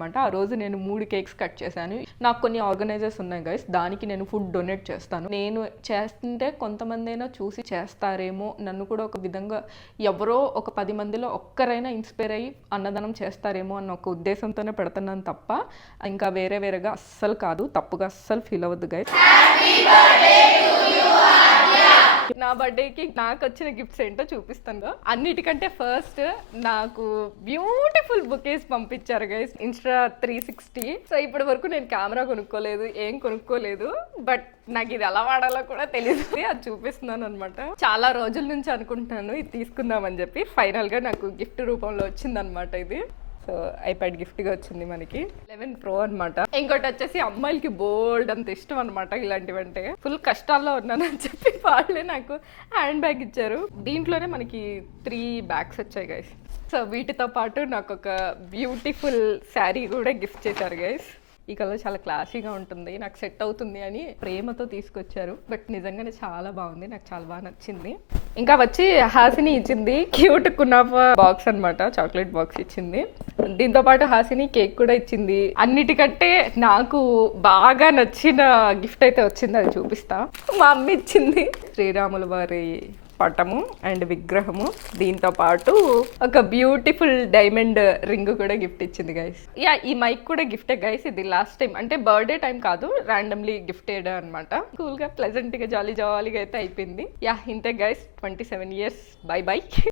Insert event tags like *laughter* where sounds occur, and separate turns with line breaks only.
అనమాట ఆ రోజు నేను మూడు కేక్స్ కట్ చేశాను. నాకు కొన్ని ఆర్గనైజర్స్ ఉన్నాయి గైస్ దానికి నేను ఫుడ్ డొనేట్ చేస్తాను. నేను చేస్తుంటే కొంతమంది అయినా చూసి చేస్తారేమో నన్ను కూడా ఒక విధంగా ఎవరో ఒక పది మందిలో ఒక్కరైనా ఇన్స్పైర్ అయ్యి అన్నదానం చేస్తారేమో అన్న ఒక ఉద్దేశంతోనే పెడుతున్నాను తప్ప ఇంకా వేరే వేరేగా అస్సలు కాదు. తప్పుగా అస్సలు ఫీల్ అవ్వద్దు గైస్ నా బర్త్డేకి నాకు వచ్చిన గిఫ్ట్స్ ఏంటో చూపిస్తాను. అన్నిటికంటే ఫస్ట్ నాకు బ్యూటిఫుల్ బుకేస్ పంపించారు guys insta three sixty so ఇప్పటి వరకు నేను కెమెరా కొనుక్కోలేదు ఏం కొనుక్కోలేదు. బట్ నాకు ఇది ఎలా వాడాలో కూడా తెలియదు *laughs* అది చూపిస్తున్నాను అనమాట చాలా రోజుల నుంచి అనుకుంటున్నాను ఇది తీసుకుందామని చెప్పి. ఫైనల్గా నాకు గిఫ్ట్ రూపంలో వచ్చిందనమాట ఇది. సో ఐప్యాడ్ గిఫ్ట్గా వచ్చింది మనకి. లెవెన్ ప్రో అన్నమాట. ఇంకోటి వచ్చేసి అమ్మాయిలకి బోల్డ్ అంత ఇష్టం అనమాట ఇలాంటివంటే. ఫుల్ కష్టాల్లో ఉన్నానని చెప్పి వాళ్ళే నాకు హ్యాండ్ బ్యాగ్ ఇచ్చారు. దీంట్లోనే మనకి త్రీ బ్యాగ్స్ వచ్చాయి గైస్ సో వీటితో పాటు నాకు ఒక బ్యూటిఫుల్ శారీ కూడా గిఫ్ట్ చేశారు గైస్ ఈ కలర్ చాలా క్లాసీగా ఉంటుంది నాకు సెట్ అవుతుంది అని ప్రేమతో తీసుకొచ్చారు. బట్ నిజంగానే చాలా బాగుంది నాకు చాలా బాగా నచ్చింది. ఇంకా వచ్చి హాసిని ఇచ్చింది క్యూట్ కునాఫ బాక్స్ అన్నమాట చాక్లెట్ బాక్స్ ఇచ్చింది. దీంతో పాటు హాసిని కేక్ కూడా ఇచ్చింది. అన్నిటికంటే నాకు బాగా నచ్చిన గిఫ్ట్ అయితే వచ్చింది అది చూపిస్తా. మా అమ్మ ఇచ్చింది. శ్రీరాముల వారి పటము అండ్ విగ్రహము. దీంతో పాటు ఒక బ్యూటిఫుల్ డైమండ్ రింగ్ కూడా గిఫ్ట్ ఇచ్చింది గైస్ యా ఈ మైక్ కూడా గిఫ్టే గైస్ ఇది లాస్ట్ టైం అంటే బర్త్డే టైం కాదు ర్యాండమ్లీ గిఫ్టెడ్ అనమాట కూల్గా ప్లెజెంట్గా జాలీ జాలీగా అయితే అయిపోయింది. యా ఇంతే guys twenty seven years bye bye